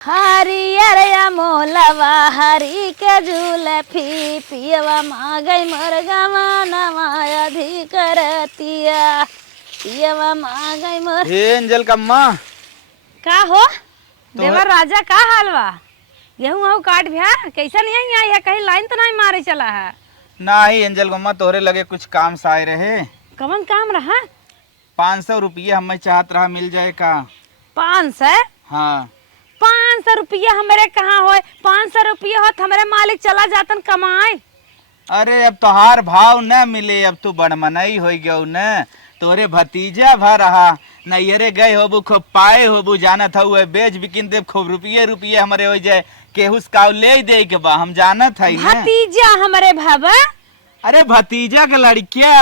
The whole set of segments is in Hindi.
हरियर मोलवा हरी के जुलफी पियवा मांगई मरगवा नवाधी करतिया पियवा मांगई मर। हे एंजल कम्मा का हो देवर राजा का हालवा गेहूं आऊ काट भ्या कैसा नहीं आई है कहीं लाइन तो नहीं मारे चला है। नहीं एंजल कम्मा तोहरे लगे कुछ काम से आए रहे। कवन काम रहा? 500 रुपया हमें चाहत रहा मिल जाए का? 500? हाँ 500 रुपया हमारे कहाँ हो? 500 रुपया हो हमारे मालिक चला जातन कमाए। अरे अब तोहार भाव न मिले, अब तू बड़मनई हो गयो न। तोरे भतीजा भा रहा नैहरे गए होबू खूब पाए होबू जानत हुए बेच बिकिन दे खूब रुपये हमारे हो जाए केहुस काव ले दे के बा हम जानत है भतीजा हमारे भाबा। अरे भतीजा का लड़किया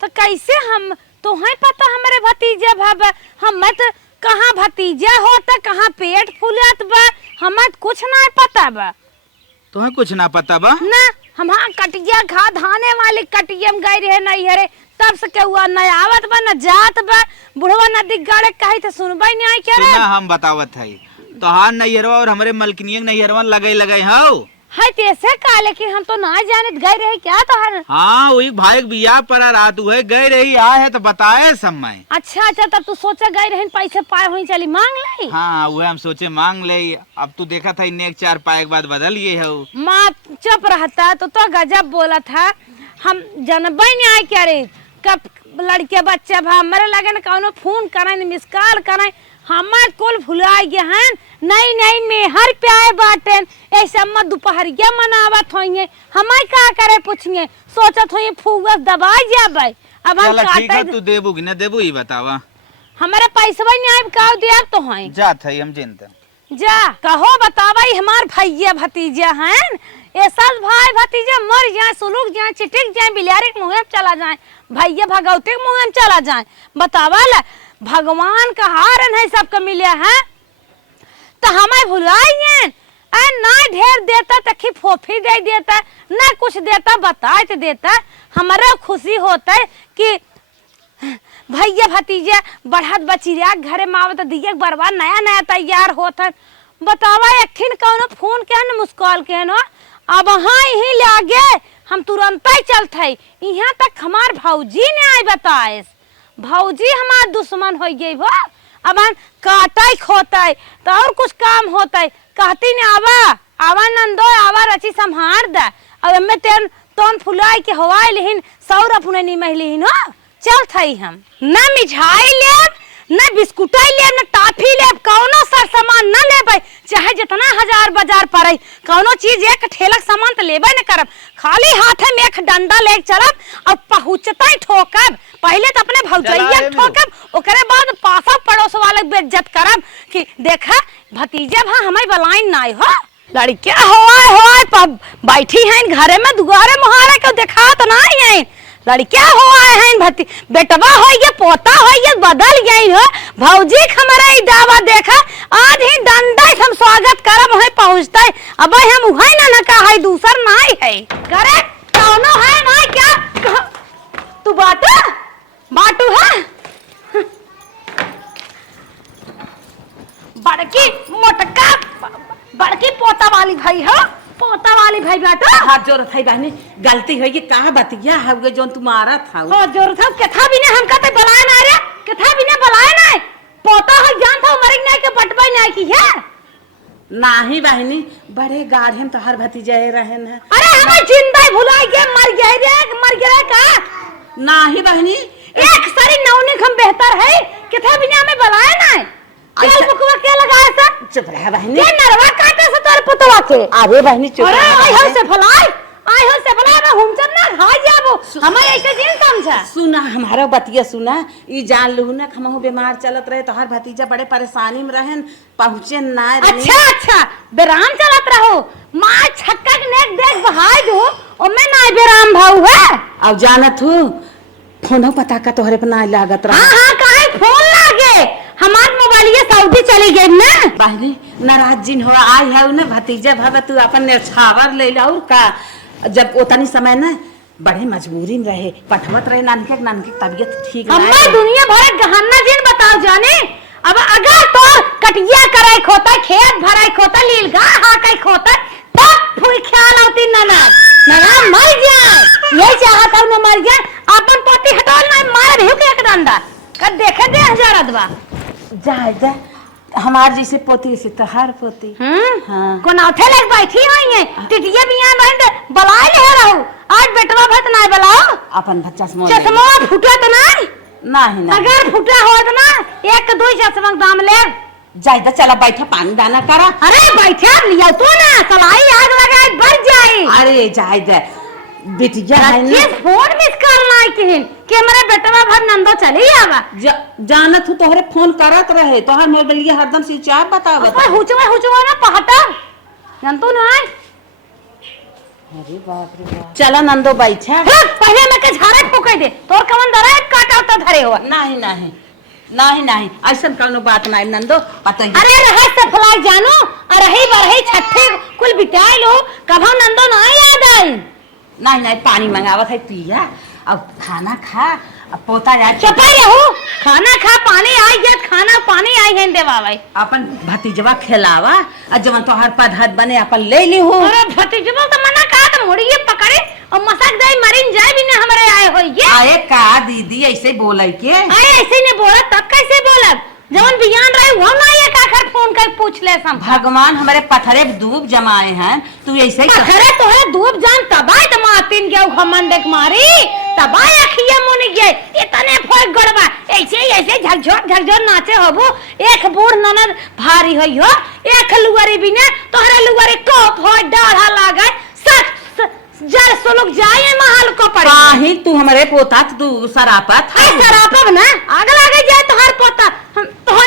तो कैसे हम तो है पता हमारे भतीजा भाबा हम तो कहाँ भतीजा होता कहाँ पेट फूलत बा हमें कुछ ना पता बा। तुम्हें कुछ ना पता बा ना हम हाँ कटिया घा धाने वाली कटिया में गए रहे नैहरे तब से के हुआ न आवत बा न जात बा बुढ़वा नदी गाड़े कही तो सुनबा नहीं आई क्या रे? हम बतावत है तोहार नैहरवा और हमारे मलकिनिया नैहरवा लगे हो है ऐसे का लेकिन हम तो ना जाने गए रहे क्या तो हर। हाँ वही भाई बिया पर रात हुए गए रही आए है तो बताए समय। अच्छा अच्छा तब तू सोचा गए रहे पैसे पाए हुई चली मांग ले। हाँ वो हम सोचे मांग ले। अब तू देखा था नेक 4 पाए के बाद बदल ये है माँ चुप रहता तो गजब बोला था हम जनबे नहीं आए क्या रे कब लड़के बच्चे भा हमारे लगे न कौनो फोन करे मिस कॉल करे हमारे कुल भुला गए हैं। नहीं नहीं मैं हर प्याए बाटे ऐसे मत दोपहरिया मनावत होंगे हमारे क्या करे पूछिए सोचत होइए फूगस दबाई जाबे अब हम काटे तू देबू कि न देबू ही बतावा। हमारे पैसा नहीं आए का दे तो है जात है हम जिंदा जा कहो बतावा हमार भैया भतीजा हैं ऐसा भाई भतीजा मर जाए सुलूक जाए चिटिक जाए बिलारी के मुँह चला जाए भैया भगवती के मुँह चला जाए बतावा ला भगवान का हारन है सबको मिले हैं तो हमें भुलाइए ना ढेर देता तखी फोफी दे देता ना कुछ देता बताए तो देता हमारा खुशी होता है कि भैया भतीजा बढ़त बचिरिया घरे मावत दिए बरवा नया नया तैयार होता बतावा अखिन कौनो फोन के न मुस्कॉल के न अब हाँ यही लागे हम तुरंत ही चलते यहाँ तक हमार भौजी ने आए बताए भौजी हमार दुश्मन हो गई वो अब काटा खोता तो और कुछ काम होता है कहती ने आवा आवा नंदो आवा रची संहार दा अब मैं तेन तोन फुलाई के हवाई लेहिन सौर अपने नी महलिन हो चल थई हम ना मिठाई लेब ना बिस्कुट लेब ना टाफी लेब कौनो सर सामान न लेबै चाहे जितना हजार बाजार पड़े कौनो चीज एक ठेलक सामान तो लेबै न करब खाली हाथे में एक डंडा ले चलब और पहुंचता ठोकब पहले तो अपने भौजैया ठोकब ओकरे बाद पासा पड़ोस वाले बेइज्जत करब कि देखा भतीजा भा हमें बलाइन नाई हो लड़किया होए बैठी हैं घरे में दुआरे मुहारे को देखा तो नहीं है लड़किया होए हैं भती बेटवा हो ये पोता हो ये बदल गई हो भौजी हमारा दावा देखा आज ही डंडा हम स्वागत करब है पहुंचते अब हम उहे ना कहा है दूसर नहीं है करे कौनो है ना क्या तू बाटू है बड़की पोता वाली भाई हो पोता वाली भाई बेटा हाथ जोर थाई बहनी गलती होई कहा बतिया हवे जोन तुम्हारा था हां जोर था कथा भी ने हमका ते बुलाए ना रे कथा भी ने बुलाए ना पोता है जान था मर नहीं के पटबै नहीं की है नाही बहनी बड़े गाढ़े तो हर भतीजे रहे न। अरे हम जिंदा भुला के मर गए का नाही बहनी एक सारी नौनी हम बेहतर है कथा भी ने हमें बुलाए ना चल बुकवा के लगाए सा चुप रह बहनी ये नरवा काटे से तोर पुतवा के अरे बहनी चुप अरे आई हो से फलाई मैं हुमचन ना खा जाबो हमें ऐसे दिन समझा सुना हमारा बतिया सुना ई जान लहू ना हमहु बीमार चलत रहे तो हर भतीजा बड़े परेशानी में रहन पहुंचे ना अच्छा बेराम चलत रहो मां छक्का के नेक देख बहाई दो और मैं ना बेराम भाऊ है अब जानत हूं फोन पता का तोहरे पे ना लागत रहा हां काहे फोन लागे हमार मोबाइल ये सऊदी चली गई ना बहनी नाराज जिन हो आई है ना भतीजा भाव तू अपन नेछावर ले और का जब ओतनी समय ना बड़े मजबूरी में रहे पठवत रहे नानके तबीयत ठीक अम्मा दुनिया भर गहना जिन बताओ जाने अब अगर तो कटिया करे खोता खेत भराई खोता लीलगा हा कई खोता तब फुल ख्याल आती ननद ननद मर जाए ये चाहता हूं न मर जाए अपन पोती हटाल ना मार भी के एक डंडा कर देखे दे हजार अदवा जा हमार जैसे पोती से तहार पोती। हाँ। कोन उठे लग बैठी हुई है टिटिया बियां बहन बलाए ले रहू आज बेटवा भत ना बुलाओ अपन बच्चा से चश्मा फुटा तो नहीं नहीं ना अगर फुटा होत ना एक दो चश्मा दाम ले जायदा चला बैठा पानी दाना करा। अरे बैठा लिया तू ना सलाई आग लगाए बढ़ जाए। अरे जायदा बिटिया है ना फोन मिस करना है कि मेरे बेटवा भर नंदो चली आवा जानत हूँ तोहरे फोन करत रहे तोहर मोबाइल हरदम स्विच ऑफ बतावत हुचवा ना पहटा जानतो ना। अरे बाप रे बाप चला नंदो बैठा पहले मैं के झाड़े ठोके दे तोर कवन दरा काटा तो धरे हो नहीं नहीं नहीं नहीं ऐसा कोनो बात नहीं नंदो पता ही। अरे रहे से फलाई जानो और रही बरही छठे कुल बिताई लो कभो नंदो ना याद आई। नहीं नहीं पानी मंगावत है पिया अब खाना खा अब पोता जा चुपा रहू खाना खा पानी आई गया खाना पानी आई है देवा भाई अपन भतीजवा खिलावा और जवन तोहर पद बने अपन ले ली हो। अरे भतीजवा तो मना कहा तो मुड़िए पकड़े और मसक दे मरिन जाए भी ना हमारे आए होइए। आए का दीदी ऐसे बोले के आए ऐसे ने बोला तब कैसे बोला जवन बियान रहे वो ना ये काकर फोन कर पूछ ले सम भगवान हमारे पत्थरे दूब जमाए हैं तू ऐसे ही पत्थरे तोहरे दूब जान तबाय त मातिन गयो हमन देख मारी तबाय अखिया मुनि गए इतने फोड़ गड़बा ऐसे झकझोर नाचे होबो एक बूढ़ ननद भारी होई हो एक लुगारी बिना तोहरे लुगारी कोप हो डाढ़ा लागे सच जर सुलुक जाए महल को पड़े काहे तू हमारे पोता तू सरापत है सरापब ना आग लागे जाए तोहर पोता हम तो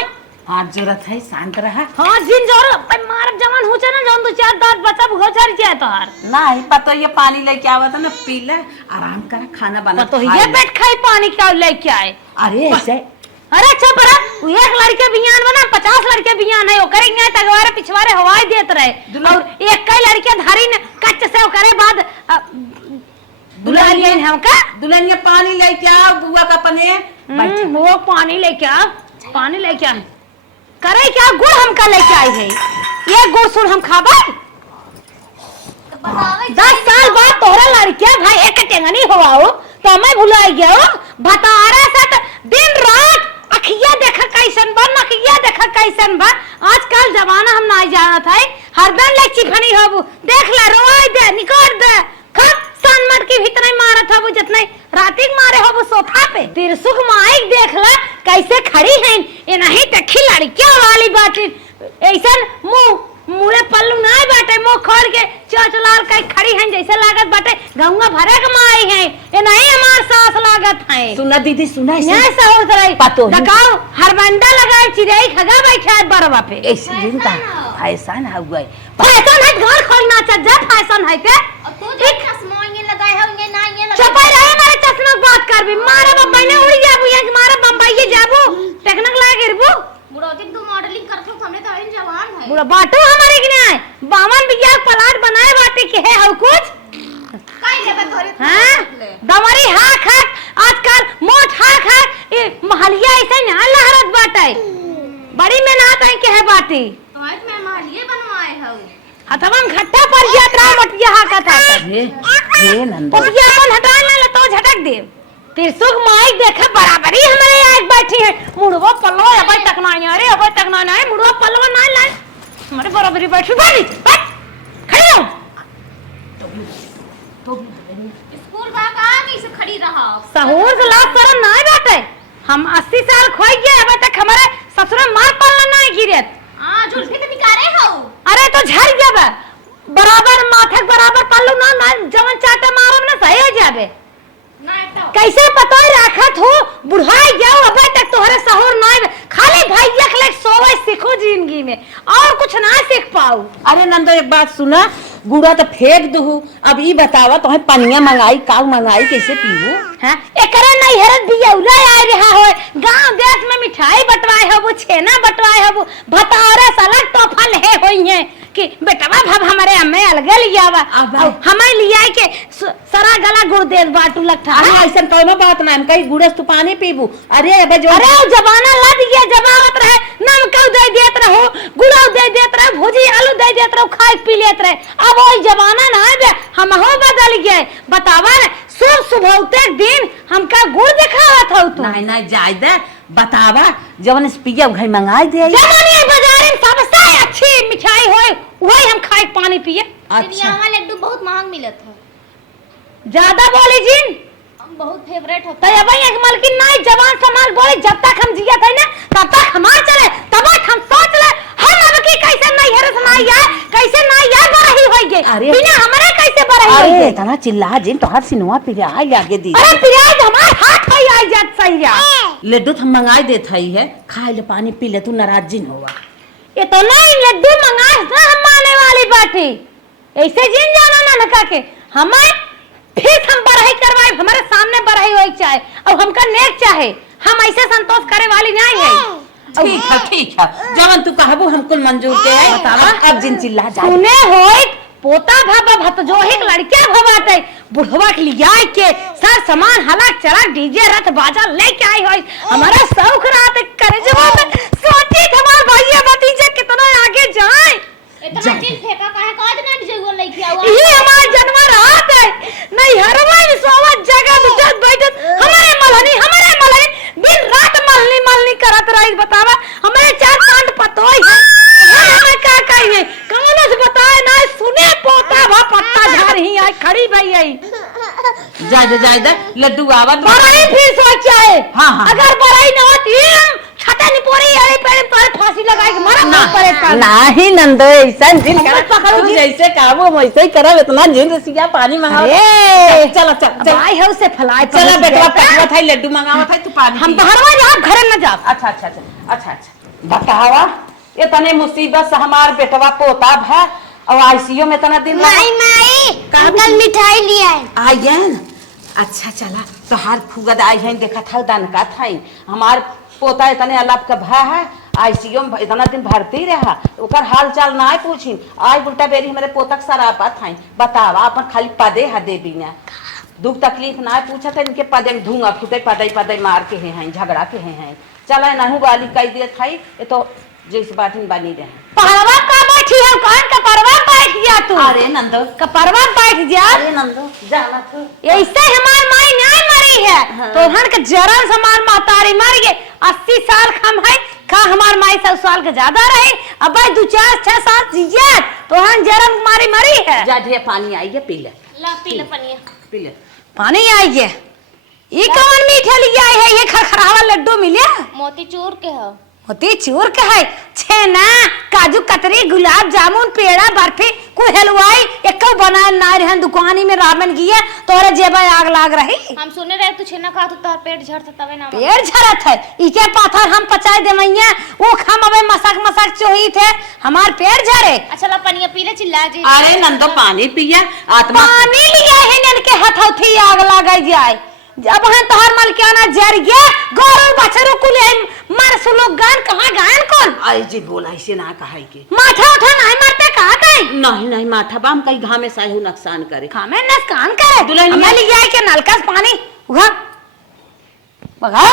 आज जरूरत है शांत रहा। हां जिन जोर मार जवान हो ना जौन दो चार दांत बचा हो चल जाए तोहर नहीं पता ये पानी लेके आवत ना पी ले आराम कर खाना बना तो ये बैठ खाई पानी क्या लेके आए। अरे ऐसे अरे चुप रह एक लड़के बियान बना 50 लड़के बियान है ओकरे न्याय तगवारे पिछवारे हवाई देत रहे और एक कई लड़के धारी ने कच्च से ओकरे बाद दुल्हनिया हमका दुल्हनिया पानी लेके आ बुआ का पने वो पानी लेके आ पानी लेके आ करे क्या गुड़ हमका लेके आई है ये गुड़ सुन हम खाबा 10 साल बाद तोहरा लड़किया भाई एक टेंगनी होवाओ तो मैं भुलाई गया भतारा से दिन रात अखिया देखा कैसन बा नखिया देखा कैसन बा आजकल जमाना हम ना जानत है हरदम ले चिफनी होबू देख ले रोई दे निकाल दे खप सनमट के भीतर मारत होबू जितने रातिक मारे होबू सोफा पे तिरसुख माइक देख ले कैसे खड़ी हैं ये नहीं तखी लड़किया वाली बात ऐसन मुंह पल्लू ना बाटे मुंह खोल के चचलाल कई खड़ी हैं जैसे लागत बाटे गंगा भरे के माई है ये नहीं हमार सास लागत है। सुना दीदी सुना नहीं सहूर तरह पतो दकाओ हरबंडा लगाए चिड़ै खगा बैठा बरवा पे ऐसे दिन का फैशन है गई फैशन है घर खोलना चाहिए फैशन है के ठीक चश्मा ये लगाए हो ये ना ये चुप रहे मारे चश्मा बात कर भी मारे बब्बा ने उड़ जाबू ये मारे बम्बई जाबू टेक्निक लगा गिरबू बुढ़ौती तू मॉडलिंग करत हो हमने तो अभी जवान है बुढ़ा बाटो हमारे के नहीं बावन बिया पलाट बनाए बाटे के है हउ कुछ काई लेबे तोरे हां दमरी हाक हाक आजकल मोट हाक हाक ये महलिया ऐसे ना लहरत बाटे बड़ी मेहनत है के है बाटी तो आज मैं महलिए बनवाए हूं हथवन घट्टा पर यात्रा मटिया हाकत हाकत हे नंदा तो ये अपन हटा ना तो झटक दे तिरसुख माइक देखे बराबरी हमारे एक बैठी है मुड़वा पल्लो अबे तक ना अरे अबे तक ना है मुड़वा पल्लो ना लाए हमारे बराबरी बैठी बाड़ी खड़े हो स्कूल बा का कैसे खड़ी रहा सहूर से लाख शर्म ना बैठे हम 80 साल खोई गए अबे तक हमारे ससुर मार पल्ला ना गिरत हां जुल्फी तो निकारे हो अरे तो झड़ जाबे बराबर माथे बराबर पल्लू ना जवन चाटे मारब ना सही हो जाबे कैसे पता रखत हो बुढ़ाई जाओ अबे तक तोहरे सहूर ना खाली भाई एक लेक सोवे सीखो जिंदगी में और कुछ ना सीख पाऊ। अरे नंदो एक बात सुना गुड़ा तो फेंक दू अब ई बतावा तो पनिया मंगाई काऊ मंगाई कैसे पीबू हां एकरे नहीं हरत बियौला आ रहा हो गांव देश में मिठाई बटवाए हो वो छेना बटवाए हो भतारे साला टोफा ले होई है कि बेटवा भाव हमारे अम्मे अलगे लिया बा हमें लिया के सारा गला गुड़ दे बाटू लगता अरे ऐसा कोनो बात ना, हम कहीं गुड़स तू पानी पीबू। अरे अरे जमाना लद गया, जमावत रहे नमक दे देत रहो, गुड़ा दे देत रहे, भुजी आलू दे देत रहो, खाए पी लेत रहे। अब वही जमाना ना है, हम हो बदल गए। बतावा ना सुबह सुबह उते दिन हमका गुड़ दिखावत हो तू। नहीं नहीं जाय दे, बतावा जवन पिया घर मंगाई दे। जमाने बाजार में सबसे अच्छी मिठाई होए वही हम खाए पानी पिए। अच्छा लड्डू बहुत महंग मिलत है, ज्यादा बोली जिन बहुत फेवरेट होता तो अब एक मलकिन नहीं जवान समाल बोले जब तक हम जिया थे ना तब तक हमार चले, तब तक हम सोच ले हम अब की कैसे नहीं हर सुनाई है, कैसे नहीं याद बरही होई गे बिना हमारे कैसे बरही होई गे। इतना चिल्ला जिन तो हर सिनवा पिया आई आगे दी। अरे पिराज हमार हाथ होई आई जात सही है। लड्डू तो मंगाई देत हई है, खाए ले पानी पी ले, तू नाराज जिन होवा। ये तो नहीं लड्डू मंगाए ना हम माने वाली बाटी ऐसे जिन जाना ना नका के हमारे फिर हम बरही करवाए, हमारे सामने बरही होई चाहे और हमका नेक चाहे, हम ऐसे संतोष करे वाली नहीं है। ठीक है जवन तू कहबू हमको मंजूर के है। बतावा अब जिन चिल्ला जा सुने होई पोता भाबा भतजोहिक लड़किया भवाते बुढ़वा के लिया के सर सामान हलक चलक डीजे रथ बाजा लेके आई होई। हमारा शौक रात करे जवाब सोची हमार भैया भतीजे कितना आगे जाए। इतना चिल फेंका काहे काज ना जगह लेके आओ। ये हमार जन्म रात है नहीं हर में सोवत जगह बिचत बैठत हमारे मलहनी दिन रात मलनी करत रही। बतावा हमारे चार पांच पतोई है हमें क्या कहिए कौन से बताए ना सुने पोता भा पत्ता झाड़ ही आई खड़ी भई आई। जाय दे लड्डू आवत बड़ाई फिर सोचा है। हाँ। अगर बड़ाई न होती छता नहीं पूरी अरे पेड़ पर फांसी लगाई के मरना ना पड़े कर नहीं नंदो ऐसा जिन कर पकड़ो तू जैसे काबू वैसे ही करब। इतना जिन रसिया पानी मंगाओ। चल भाई है उसे फलाई चल बेटवा पकवा था लड्डू मंगावा था, तू पानी हम बाहरवा जा घर न जा। अच्छा बतावा इतने मुसीबत से हमार बेटवा पोता भा और आईसीयू में इतना दिन माई अंकल मिठाई ले आए आयन। अच्छा चला तो हार फुगद आई है, देखा था दान का था हमार पोता इतने अलाप का भा है आईसीयू में इतना दिन भर्ती रहा, ओकर हाल चाल ना पूछी आई उल्टा बेरी हमारे पोतक सरापा था। बतावा अपन खाली पदे हा दे बिना दुख तकलीफ ना पूछा था, इनके पदे में धुआं फूटे पदे मार के हैं झगड़ा के हैं। चला नहू वाली कह दिए था ये तो जिस बाटिन बनी रहे। पहलवा का बैठी है कौन का परवा बैठ गया तू। अरे नंदो का परवा बैठ जा। अरे नंदो जाना तू ऐसे हमार माई नहीं मरी है तो हन के जरन समान महतारी मर गए 80 साल कम है का हमार माई 100 साल के ज्यादा रहे। अब 2-4-6 साल जिए तो हन जरन मारी मरी है। जा ढे पानी आई है पी ले। ला पी ले पनिया पी ले पानी आई है। ये कौन मीठा लिया है ये खरखरावा लड्डू मिले मोतीचूर के है होती चूर के है छेना काजू कतरी गुलाब जामुन पेड़ा बर्फी को हलवाई एक बनाए ना रहन दुकानी में रामन की है तोरे जेबा आग लाग रही। हम सुने रहे तू छेना खा तो तार पेट झड़ता तवे ना पेट झड़त है इके पाथर हम पचाए दे मैया वो हम अबे मसक चोही थे हमार पेट झड़े। अच्छा ला पनिया पी ले चिल्ला जी। अरे नंदो पानी पिया आत्मा पानी लिया है नन के हथौथी आग लगाई जाए जब है तोहर मल क्या ना जर गया गोरु बछरू कुल मर सुलो गान कहां गायन कौन आई जी बोला ऐसे ना कहा के माथा उठा नहीं मरते कहां गई नहीं माथा बाम कहीं घाम में साहू नुकसान करे खामे नुकसान करे दुल्हन हमें ले जाए के नलका से पानी उहा बगा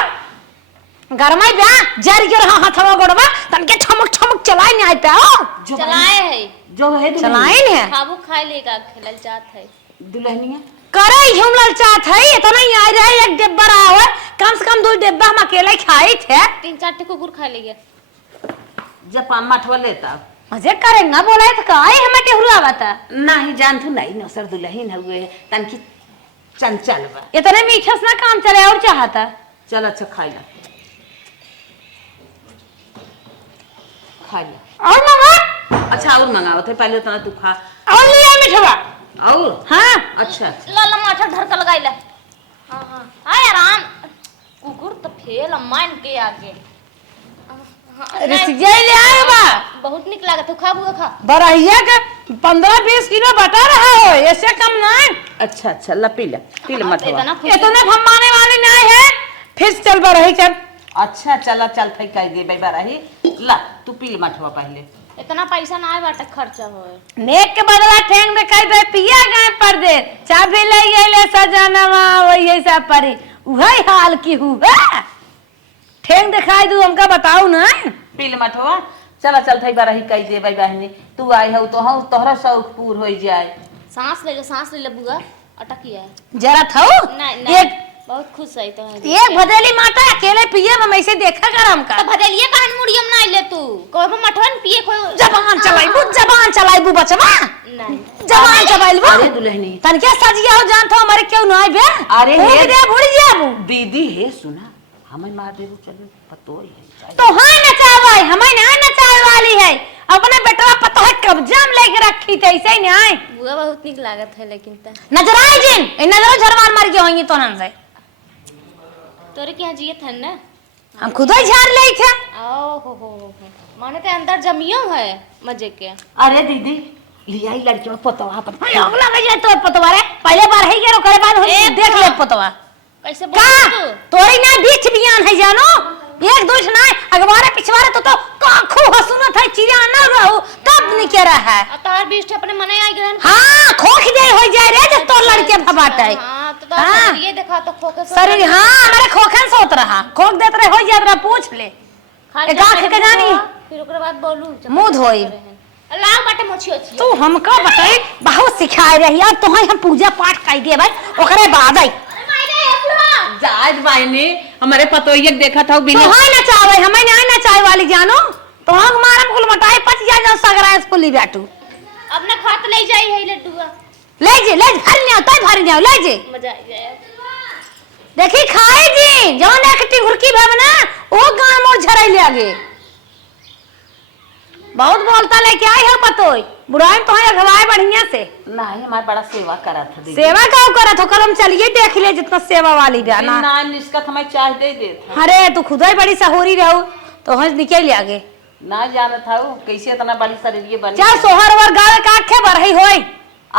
गरमाई बा जर के रहा हथवा गोड़वा तन के ठमक चलाए नहीं आते हो चलाए है जो है चलाए नहीं है खाबू खाए लेगा खेलल जात है दुल्हनिया करे हम ललचात है इतना ही आ रहा है एक डिब्बा रहा है कम से कम 2 डिब्बा हम अकेले खाई थे 3-4 टे कुकुर खा लेगा जब पाम मठवा लेता मजे करेंगे बोला है तो काहे हमें के हुआ बता नहीं जान तू नहीं नौसर दुल्हन हुए तन की चंचल बा इतने मीठा से ना काम चले और चाहता चल अच्छा खा ले और मंगा अच्छा और मंगाओ थे पहले उतना तू खा और लिया मीठा और हाँ अच्छा ला माथा धर के लगाई ले। हां हाय आराम कुकुर तो फेल मान के आगे रसिया ले आए बा बहुत निक लागत है खाबू खा बरहिया के 15-20 किलो बटा रहा हो ऐसे कम नहीं। अच्छा ला पी ले मठवा इतने फमाने वाले नहीं है फिर चल बरही चल। अच्छा चल थे कह दे बारा ही ला तू पी ले मठवा पहले इतना पैसा ना आए बाटे खर्चा होए। नेक के बदला ठेंग में कई दे पिया गए पर दे चाबी ले ले सजनवा वही सब परी वही हाल की हुआ ठेंग दिखाई दू हमका बताऊ ना पील मठवा चला चल थई बारही कई दे भाई बहनी तू आई हो तो हम तोहरा शौक पूर हो जाए। सांस ले ले बुआ अटकिया जरा था नहीं एक बहुत खुश है तो एक भदेली माता अकेले पिए हम ऐसे देखा कर हमका तो भदेलिए कहन मुड़ियम ना ले तू को मठवन पिए को जबान चलाइबू बचवा नहीं जबान चलाइबू अरे दुल्हनी तन के सजिया हो जान तो हमारे क्यों ना बे अरे हे दे भूल जाबू दीदी हे सुना हमें मार दे चल पतो है तो हां नचावे हमें ना नचावे वाली है अपने बेटवा पतो है कब्जा में लेके रखी थे ऐसे ही नहीं बुआ बहुत निक लागत है लेकिन त नजर आए जिन इन नजरों झरवान मार के होंगी तो नन से तोरे के यहाँ जिए थन ना हम खुद ही झाड़ ले थे ओ हो माने ते अंदर जमियो है मजे के। अरे दीदी लिया ही लड़की पतवा पर अगला गया तो पतवा रे पहले बार है गेरो करे बाद देख ले पतवा कैसे का बोल तू तोरी ना बीच बियान है जानो एक दूस ना अगवारे पिछवारे तो काखू हसुना था चिड़िया ना रहू तब निके रहा है तार बीच अपने मने आई गन हां खोख दे हो जाए रे जब तो लड़के भबाटा है हां तो ये देखा तो खोके शरीर हां हमारे खोखन सोत रहा खोख देत रहे हो जाए पूछ ले एक आंख के जानी फिर ओकरे बाद बोलू मुंह धोई लाग बाटे मोछियो छी तू हमका बताई बहुत सिखाए रही अब तो हम पूजा पाठ कर दिए भाई ओकरे बाद आई जाज बाईने हमारे पतो ये देखा था बिना तो हां ना चावे हमें ना ना चाय वाली जानो तो हम मारम कुल मटाई पच जा जा सगरा स्कूल बैठू अब ना खात ले जाई है लड्डूआ ले भर जाओ तो भर जाओ ले जे मजा आ जाए देखी खाए जी जौन एक टिहुरकी भवना ओ गान मोर झरई ले आगे बहुत बोलता लेके आई है पतोई बुढ़ाई तो है अगवाए बढ़िया से नहीं हमारे बड़ा सेवा करा था दीदी सेवा का करा तो कलम चलिए देख ले जितना सेवा वाली भी ना ना निष्कत हमें चाह दे देता अरे तू खुद ही बड़ी सहोरी रहू तो हंस निकल आगे ना जाना था वो कैसे इतना बड़ी शरीर बनी चल सोहर वर गावे का आखे बरही होई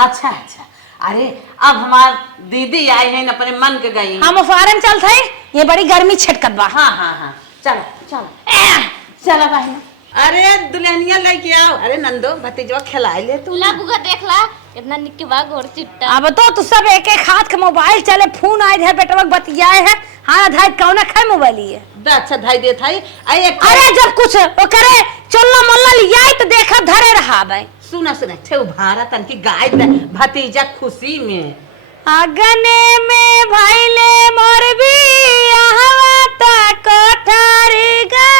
अच्छा अच्छा अरे अब हमार दीदी आए हैं अपने मन के गई हम फारम चल थे ये बड़ी गर्मी छिटकत बा हाँ हाँ हाँ चलो चलो चलो भाई अरे दुल्हनिया लेके आओ अरे नंदो भतीजवा खिला ले तू ला बुआ देख ला इतना निक्के बा गोर चिट्टा अब तो सब एक एक हाथ के मोबाइल चले फोन आए है बेटवा बतियाए है हाँ धाय कौन खाए मोबाइल ये अच्छा धाई दे थाई अरे जब कुछ वो करे चलना मल्ला लिया तो देखा धरे रहा भाई सुना सुना ठेव भारत की गाय भतीजा खुशी में अगने में भाईले मोर भी आहवता कोठारी गा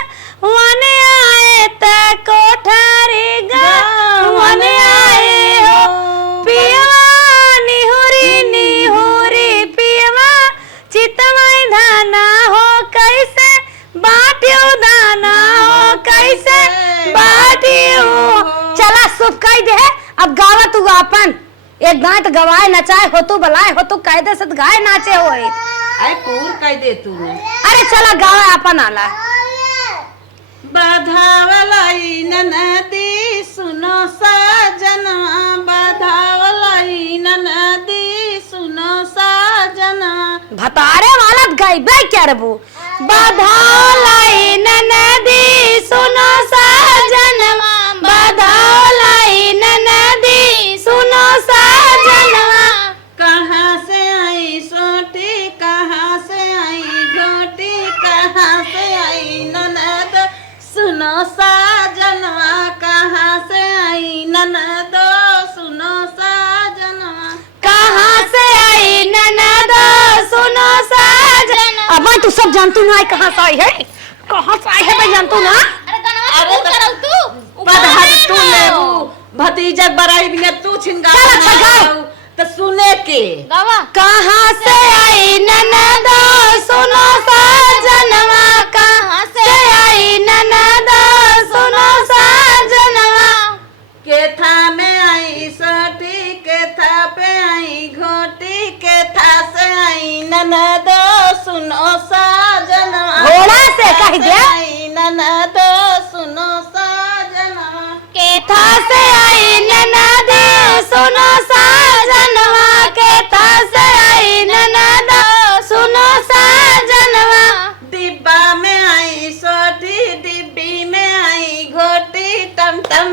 वने आए ता कोठारी गा वने आए हो पियवा निहुरी पियवा चितवाई धाना हो कैसे बाटियो दाना हो कैसे बाटियो चला सुप कह दे अब गावा तू अपन एक गाय तो गवाए नचाए हो तू बलाए हो तू कायदे से गाय नाचे हो अरे कूर कह दे तू अरे चला गावा अपन आला बधावलाई ननदी सुनो साजना बधावलाई ननदी सुनो साजना भतारे वाला गायबे क्या रे वो बधालाई ननदी सुनो साजनवा बधालाई ननदी सुनो साजनवा कहाँ से आई सोटी कहाँ से आई घोटी कहाँ से आई ननद सुनो साजनवा कहाँ से आई ननद सुनो साजनवा कहाँ से आई ननद सुनो साजन अब तू सब जानतू ना कहाँ से आई है कहाँ से आई है भाई जानतू ना अरे गनवा तू करौ तू बधाई तू लेबू भतीजा बराई बिना तू छिंगा चल अच्छा गाओ तो सुने के गावा कहाँ से आई ननद सुनो साजनवा कहाँ से आई ननद सुनो साजनवा केथा में आई सोटी केथा पे आई घोटी केथा से आई ननद सुनो साजनवा घोड़ा से कह दे आई ननद सुनो साजनवा केथा से आई ननद सुनो साजनवा केथा से आई ननद सुनो साजनवा डिब्बा में आई सोटी डिब्बी में आई घोटी टमटम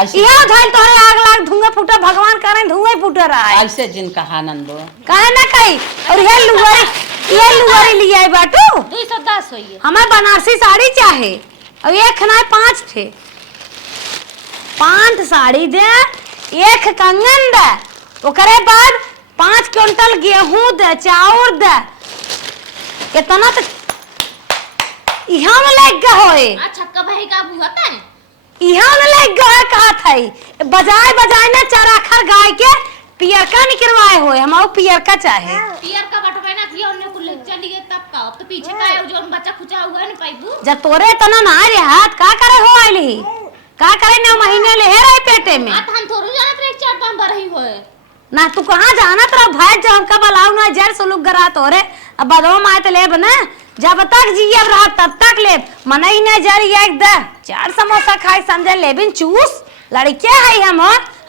ऐसे इहो धइल तोहरे आग लाग धुआं फूटा भगवान करे धुआं ही फूट रहा है ऐसे जिनका हा नंदो काहे ना कही। और ये लुगारी लिए आई बाटू 210 होइए। हमें बनारसी साड़ी चाहे और एक ना 5 थे 5 साड़ी दे, एक कंगन दे, ओकरे बाद 5 क्विंटल गेहूं दे, चाउर दे, इतना तो इहाँ में लग गए होए। छक्का भाई का बुआ है इहाँ में लग गए कहा था बजाय बजाय ना चराखर गाय के पियरका निकलवाए होए। हम पियरका चाहे पियर का बटवा ना थी उन्हें कुल चली गई तब का। अब तो पीछे का है जो बच्चा खुचा हुआ है ना पाइबू। जब तोरे तना ना रे हाथ का करे हो आइली का करे 9 महीने ले रहे पेटे में। हम थोड़ू जानत रहे 4-5 बार ही होए ना तू कहाँ जाना तेरा भाई जब हमका बलाऊ ना जर सुलूक गरा तोरे अब बदवा माए तो लेब ना जब तक जियब रहा तब तक लेब मनई ना जर एक द 4 समोसा खाई समझे लेबिन चूस लड़के है हम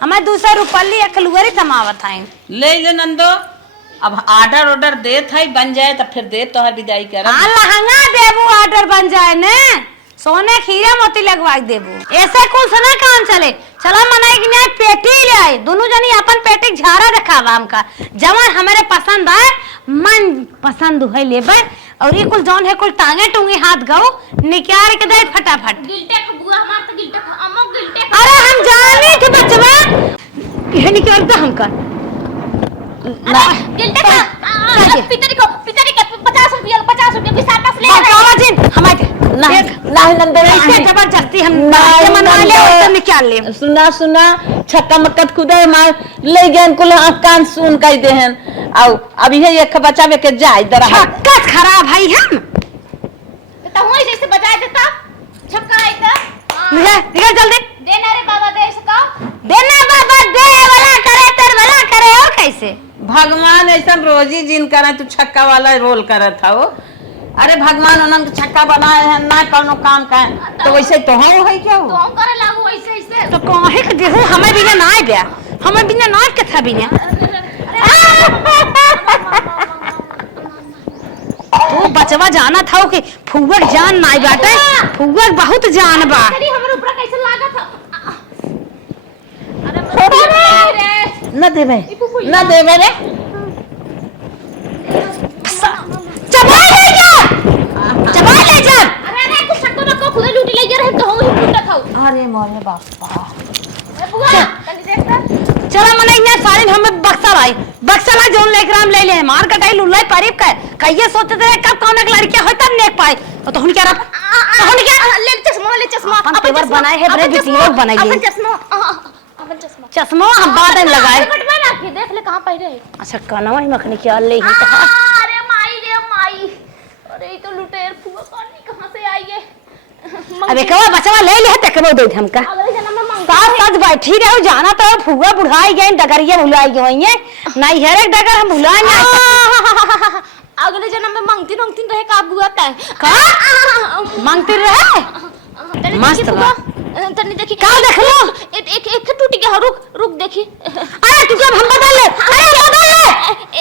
हमें 200 रुपये एक लुगरी तमावत है ले ले नंदो। अब ऑर्डर देत है बन जाए तो फिर दे तोहर विदाई कर। हाँ लहंगा देबू ऑर्डर बन जाए ने सोने खीरा मोती लगवा देबू ऐसे कुल से ना काम चले। चलो मनाई कि नहीं पेटी ले आए दोनों जनी अपन पेटी झारा दिखावा हमका जवन हमारे पसंद आए मन पसंद है लेबे और ये कुल जौन है कुल टांगे टूंगे हाथ गऊ निकाल के दे फटाफट। गिल्टे का बुआ हमार तो गिल्टे का अमो गिल्टे अरे हम जाने थे बचवा ये निकाल दे हमका गिल्टे का पितरी को 50 रुपया विसाता ले बाबाजी हमारे नहीं नंदो ऐसे जबरदस्ती हम ये मनवा ले और तब निकाल ले। सुना छक्का मक्कत खुदा मार ले गए कुल कान सुन कह दे हन आओ अब ये एक बचावे के जाय दरा छक्का खराब है हम तो होई जैसे बजाय देता छक्का आई तो निकल जल्दी देना रे बाबा दे इसका देना बाबा दे वाला करे तेर वाला करे और कैसे भगवान ऐसा रोजी जिन करे तू छक्का वाला रोल करत था वो। अरे भगवान उनन के छक्का बनाए हैं ना कोनो काम का तो वैसे तो हो है क्या तो हो हम करे लागू ऐसे ऐसे तो काहे के देहु हमें बिना नाय बे हमें बिना नाय के था बिना तो बचवा जाना था कि फुगक जान नाय बाटे फुगक बहुत जान बा। तेरी हमरे ऊपर कैसे लागत है। अरे न देवे न देवे रे चबा ले जा अरे कुछ छक्का मक्का खुद लूटी ले जा रहे तो हम ही फूटा खाओ। अरे मोरे बापा ए बुआ तनी देख त चला मने इने सारी हमें बक्सा लाई जोन लेकर हम ले ले मार कटाई लुल्लाई परीब का कहिए सोचते थे कब कौन एक लड़की हो तब नेक पाए तो हुन क्या रहा तो हुन क्या ले चश्मा अपन तेवर बनाए है बड़े बिटियों बनाई है अपन चश्मा चश्मा हम बाद में लगाए कटवा ना के देख ले कहां पहरे है। अच्छा कनवा ही मखनी क्या ले ही तो अरे माई अरे ये तो लुटेर फुआ पानी कहां से आई है। अबे कवा बचवा ले ले तकबो दे हमका अगले जन्म में मांग साथ साथ बैठी रहो जाना तो फुआ बुढ़ाई गए डगरिया भुलाई गई है नहीं हर एक डगर हम भुला नहीं अगले जन्म में मांगती रहे का बुआ तय का मांगते रहे मस्त बा तनी देखी का देख लो एक टूट गया रुक देखी अरे तू जब हम बदल ले अरे बदल ले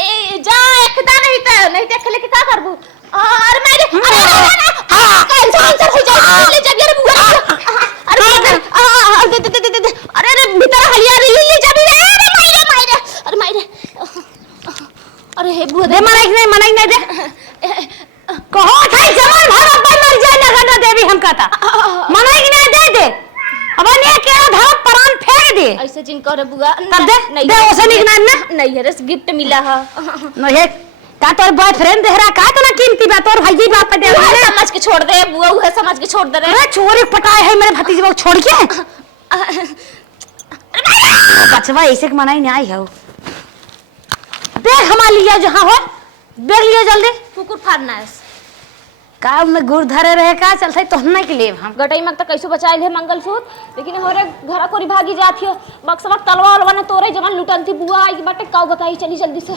ए जा एक दा नहीं देख ले के का करबू अरे मेरे अरे कैंसर हो जाए ले जा रे बुआ अरे अरे भीतर हलिया ले जा रे अरे मायरे अरे हे बुआ दे मनाई नहीं दे कहो था जवान भर अब मर जाए ना गंडा देवी हम कहता मनाई नहीं दे अब ने के धर प्राण फेंक दे ऐसे जिन करे बुआ तब दे ओसे निकना ना नहीं है रे गिफ्ट मिला है नहीं है का तोर बॉयफ्रेंड देहरा का तो ना कीमती बा तोर भाई बाप दे समझ के छोड़ दे बुआ वो समझ के छोड़ दे रे अरे छोरी पटाए है मेरे भतीजे को छोड़ के बचवा ऐसे के मनाई नहीं आई है देख हमार लिया जहां हो देख लियो जल्दी कुकुर फाड़ना है का में गुड़ धरे रहे का चलते तो नहीं के लिए हम गटई में तक कैसे बचाइल है मंगलसूत्र लेकिन होरे घर कोरी भागी जाती हो बक्सवा तलवा वालवा ने तोरे जवन लुटन थी बुआ आई बाटे काऊ बताई चली जल्दी से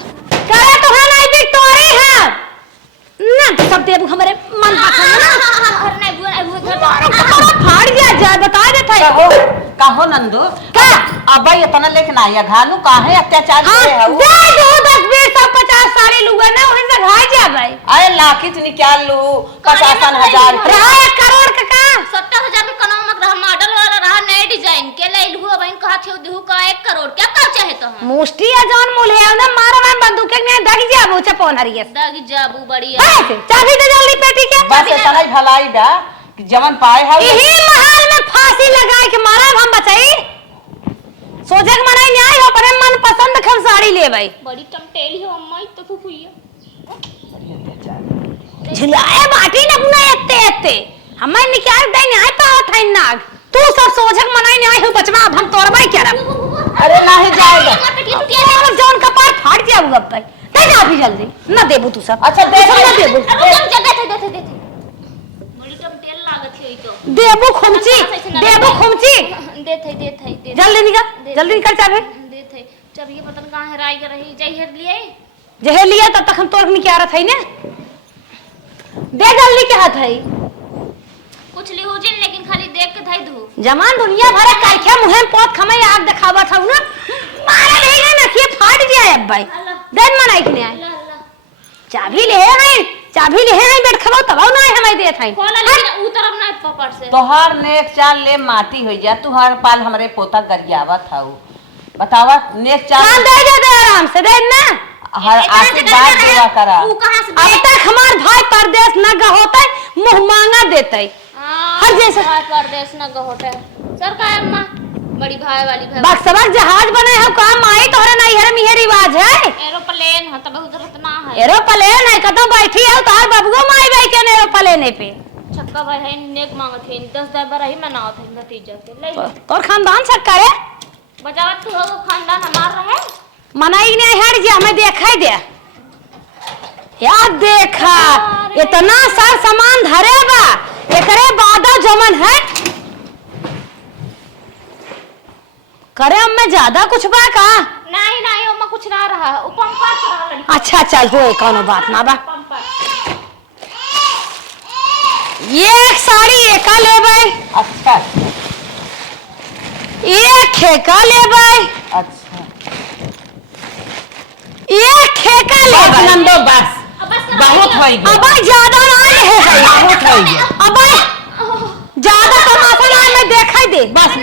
करे तो है नहीं भी तोरे है ना तो सब देबू हमारे मन पसंद ना अरे नहीं बुआ घर फाड़ गया जा बता देता है कहो नंदो का अब इतना लेकिन आया घालू काहे अत्याचार करे है दे दो 10 20 50 सारे लोग ना उन्हें से घाय जा भाई अरे लाखित निकाल लू 50,000 रहा 1 करोड़ का 70,000 में कनवा मत रहा मॉडल वाला रहा नए डिजाइन के ले लू छे देहु का 1 करोड़ क्या का चाहे तो हम मुष्टि या जौन मुले ना मारा मैं बंदूक के में दग जाबो चपोन हरियस दागी जाबू बड़ी ऐसे चाबी दे जल्दी पेटी के बस इतना ही भलाई बा कि जवन पाए है यही महल में फांसी लगाए के मारा हम बचाई सोचे के मनाई न्याय हो पर मन पसंद खम साड़ी ले भाई बड़ी टमटेली हो अम्मा तो फुफुइया झिलाए बाटी न अपना एते एते हमें निकाल दे न्याय पावत है नाग तू सब सोचक मनाई न्याय हो बचवा अब हम तोरबाई करब अरे नहीं जाएगा और जौन कपार फाड़ दिया अब तक दे ना भी जल्दी न देबू तू सब अच्छा दे ना देबू देते बड़ी टमटेल लागत है तो देबू खुमची देते जल्दी निकल चाबी देते जब ये पता कहां हेराई कर रही जय हेर लिए जहे लिया तब तक हम तोर नहीं आ रहा था ने दे जल्दी के हाथ है कुछ ली हो जिन लेकिन खाली देख के धई दू जमान दुनिया भर काइखे मुहे पोत खमे आग दिखावा था ना मारा नहीं गए ना कि फाट जाए अब भाई देन मनाई के आए चाबी ले हैं बैठ खबो तब ना हमें दे थाई खोला लेकिन उ तरफ ना पकड़ से तोहार नेक चाल ले माटी हो जा तुहार पाल हमरे पोता गरियावा था बतावा नेक चाल दे आराम से दे ना हर आशीर्वाद देवा करा उ कहां से अब तक हमार भाई परदेश न ग होते मुंह मांगा देते हर जैसे परदेश न ग होते सरकार अम्मा बड़ी भाई वाली भाई बक्सवा जहाज बने है काम आई तोरे नहीं है मिहे रिवाज है एरोप्लेन है तब उधर ना है एरोप्लेन है कतो बैठी है तार बबुओ माई बैठ के एरोप्लेन पे छक्का भाई है नेक मांगत है 10 दबर ही मनावत है नतीजा के ले तोर खानदान छक्का रे बजावत तू हो खानदान हमार रहे मनाई नहीं हट जा हमें देखा दे याद देखा इतना सार सामान धरे बा एकरे बादा जमन है करे में ज्यादा कुछ बा का नहीं ओमा कुछ ना रहा उ पंपा रहा अच्छा चल हो कोनो बात ना बा ये एक साड़ी एका ले भाई अच्छा एक खेका ले भाई अच्छा एक खेका ले भाई नंदो बस बहुत होई गई अब ज्यादा ना है बहुत होई गई अब ज्यादा तमाशा ना मैं देखा दे बस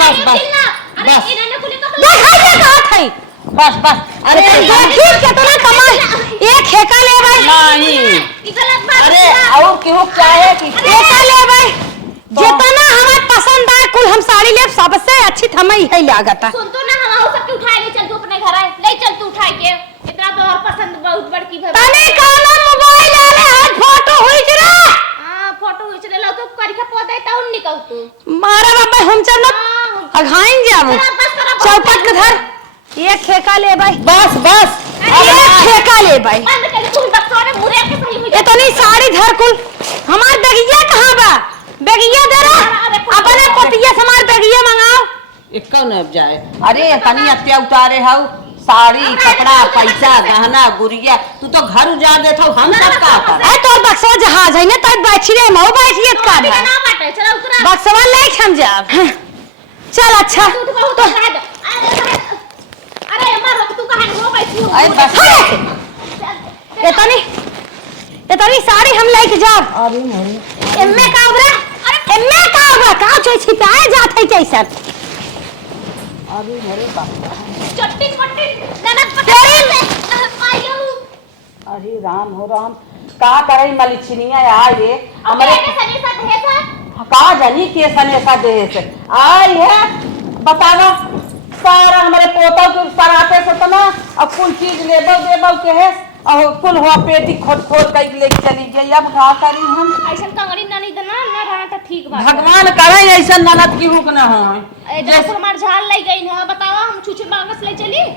अरे इन्होंने कुली का देखा दे कहां थई बस अरे ठीक है तो ना कमाल एक खेका ले भाई नहीं ई गलत बात अरे और केहू चाहे कि एका ले भाई जितना हमें पसंद आए कुल हम साड़ी ले सबसे अच्छी हमें यही लागत है सुन तो ना हम सब के उठाए ले चल तू अपने घर आए ले चल तू उठाए के इतना तो और पसंद बहुत बड़की है तने काला मोबाइल ले आज फोटो हुई जरा हां फोटो हुई चले लो तो करिखा पौधे ताउन निकल तू मारा बाबा हम चल अघाइन जाबो चौपट के धर एक खेका ले भाई बस एक खेका ले भाई बंद कर तू बक्सों में मुरे के सही हुई इतनी साड़ी धर कुल हमार बेगिया कहां बा बेगिया दे रे अपने पोतिया समार बेगिया मंगाओ इक्का न जाए अरे तनी अत्या उतारे हाउ साड़ी कपड़ा पैसा गहना गुड़िया तू तो घर उजाड़ देता हम सब का कर ए तोर बक्सवा जहाज है ना तब बैठी रे मऊ बैठियत का ना बाटे चल उतरा बक्सवा ले हम जाब चल अच्छा तू तो बहुत शायद अरे मारो तू कहां हो बैठी हो अरे बस इतनी साड़ी हम लेके जाब अरे मोरे एम्मे का उबरा एम्मे का उबरा का छे छिपाए जात है कैसा अरे मोरे बाप चट्टी मट्टी ननद पटेरी आयो अरे राम हो राम का करे मलिछनिया आए रे हमारे के सनी साथ है सर का जानी के सने सा दे से आई है बताना सारा हमारे पोता के सरापे से तना अब कुल चीज देबो के है और कुल हो पेटी खोद कई ले चली गई अब का करी हम ऐसा कंगड़ी नानी दना ना रहा तो ठीक बात भगवान करे ऐसा ननद की हुक न हो जैसे हमार झाल लग गई है बतावा हम छुछे बागस ले चली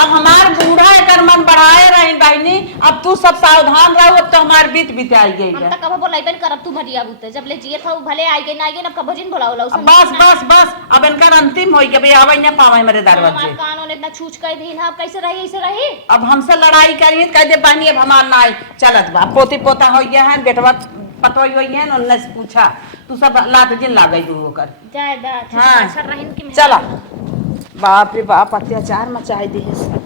अब हमार बूढ़ा एकर मन बढ़ाए रही बहनी अब तू सब सावधान रहो अब तो हमार बीत बिताई गई हम है तक कब बोलाइबन करब तू भटिया बुते जब ले जिए था भले आई गई ना आई गई ना कब जिन बोलाओ लो बस अब इनका अंतिम होई के भाई आवे न पावे मेरे दरवाजे हमार कानों ने इतना छूछ कर दी ना अब कैसे रही ऐसे रही अब हमसे लड़ाई करिए कह दे बहनी अब हमार ना चलत बा पोती पोता हो गया है बेटवा पतोई होई है उनने से पूछा तू सब लात जिन लागई दू ओकर जाय दा हाँ। अच्छा रहन की चला बाप रे बाप अत्याचार मचाई दी है